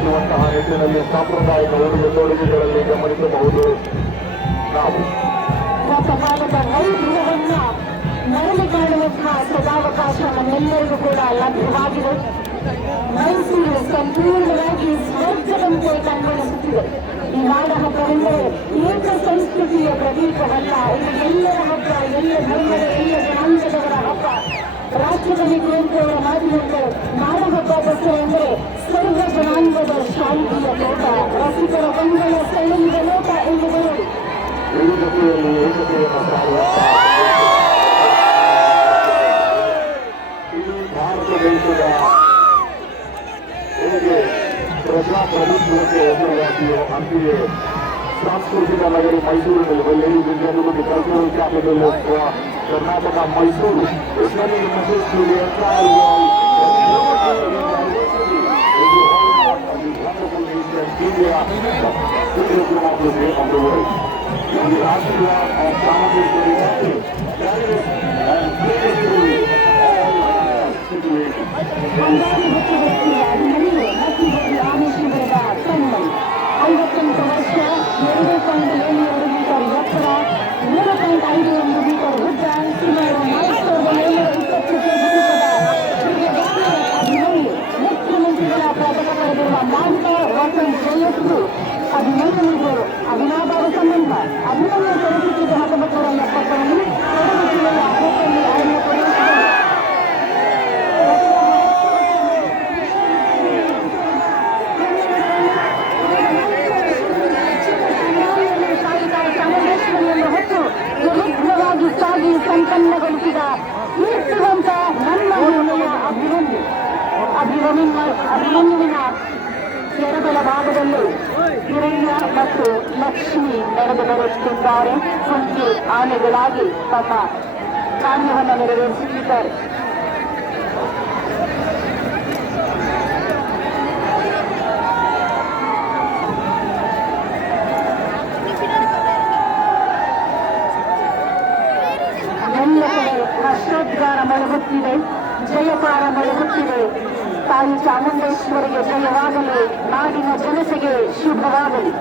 ಬೆಳೆಸುವಂತಹ ನಿಟ್ಟಿನಲ್ಲಿ ಸಾಂಪ್ರದಾಯಿಕ ಉಡುಗೆ ತೊಡುಗೆಗಳಲ್ಲಿ ಗಮನಿಸಬಹುದು. ನಾವು ಕಾಲದ ವೈಭವವನ್ನ ಮರಳಿ ಕಾಣುವಂತಹ ಸದಾವಕಾಶ ನಮ್ಮೆಲ್ಲರಿಗೂ ಕೂಡ ಲಭ್ಯವಾಗಿದೆ. ಮೈಸೂರು ಸಂಪೂರ್ಣವಾಗಿ ಸ್ವರ್ಗದಂತೆ ಕಂಗೊಳಿಸುತ್ತಿದೆ. ಈ ನಾಡ ಹಬ್ಬವೆಂದರೆ ಏಕ ಸಂಸ್ಕೃತಿಯ ಪ್ರತೀಕವಲ್ಲ, ಇದು ಎಲ್ಲರ ಹಬ್ಬ, ಎಲ್ಲ ಧರ್ಮದ ಎಲ್ಲ ಜನಾಂಗದವರ ಹಬ್ಬ. ರಾಷ್ಟ್ರದಲ್ಲಿ ಕುರಿತವರ ಮಾತಿನಂತೆ ನಾಡ ಹಬ್ಬ ದಸರಾ ಎಂದರೆ ಸರ್ವ ಜನಾಂಗದ ಶಾಂತಿಯ ತೋಟ, ರಸಿಕರ ಬಂಧನ ಸೆಳೆಯುವ ಲೋಟ ಎಂಬುದು ವಿವಿಧತೆಯಲ್ಲಿ ಏಕತೆಯನ್ನು ಸಾರುವಂತಹ ಇಡೀ ಭಾರತ ದೇಶದ ಹೇಗೆ ಪ್ರಜಾಪ್ರಭುತ್ವಕ್ಕೆ ಹೆಸರುವಾಸಿಯೋ ಅಂತೆಯೇ ಸಾಂಸ್ಕೃತಿಕ ನಗರಿ ಮೈಸೂರಿನಲ್ಲಿ ಲೇಡೀಸ್ ಇಂಡಿಯಾ ನಿಮಗೆ cultural capital of Karnataka Mysuru. Sending a message to the entire world that diversity is the hallmark of this wonderful nation, India, the children of the world. The Rashtriya of Samajwadi Party carries and caters to all situations. 58 ವರ್ಷ 2.72 metre ಎತ್ತರ, 3.51 metre ಉದ್ದ, ಸುಮಾರು 4720 KG Abhimanyu ಮುಖ್ಯಮಂತ್ರಿಗಳ ಪದಕ ಪಡೆದಿರುವ ಮಾಂತ Vasant ಜಯಸ್ಸು 15 metre ಅವಿನಾಭಾವ ಸಂಬಂಧ. ಅಭಿಮನ್ಯು ಸಲ್ಲಿಸುತ್ತಿದ್ದ 1970ರಲ್ಲಿ ಕೊಡಗು ಜಿಲ್ಲೆಯ ಕೋಟೆಯಲ್ಲಿ ಅರಣ್ಯ ಪ್ರದೇಶದಲ್ಲಿ ಸಾಗಿ ಸಂಪನ್ನಗೊಳಿಸಿದ ಕೀರ್ತಿವಂತ ನನ್ನ ಹೆಮ್ಮೆಯ ಅಭಿಮನ್ಯುವಿನ ಎರಡಲ ಭಾಗದಲ್ಲಿ ಹಿರಣ್ಯ ಮತ್ತು ಲಕ್ಷ್ಮಿ ನಡೆದು ಬರುತ್ತಿದ್ದಾರೆ. ಕುಂಕಿ ಆನೆಗಳಾಗಿ ತಮ್ಮ ಕಾರ್ಯವನ್ನು ನೆರವೇರಿಸುತ್ತಿದ್ದಾರೆ. ಎಲ್ಲ ಕಡೆ ಹರ್ಷೋದ್ಗಾರ ಮೊಳಗುತ್ತಿದೆ, ಜಯಕಾರ ಮೊಳಗುತ್ತಿದೆ. ತಾಯಿ ಚಾಮುಂಡೇಶ್ವರಿಗೆ ಜಯವಾಗಲಿ, ನಾಡಿನ ಜನತೆಗೆ ಶುಭವಾಗಲಿ.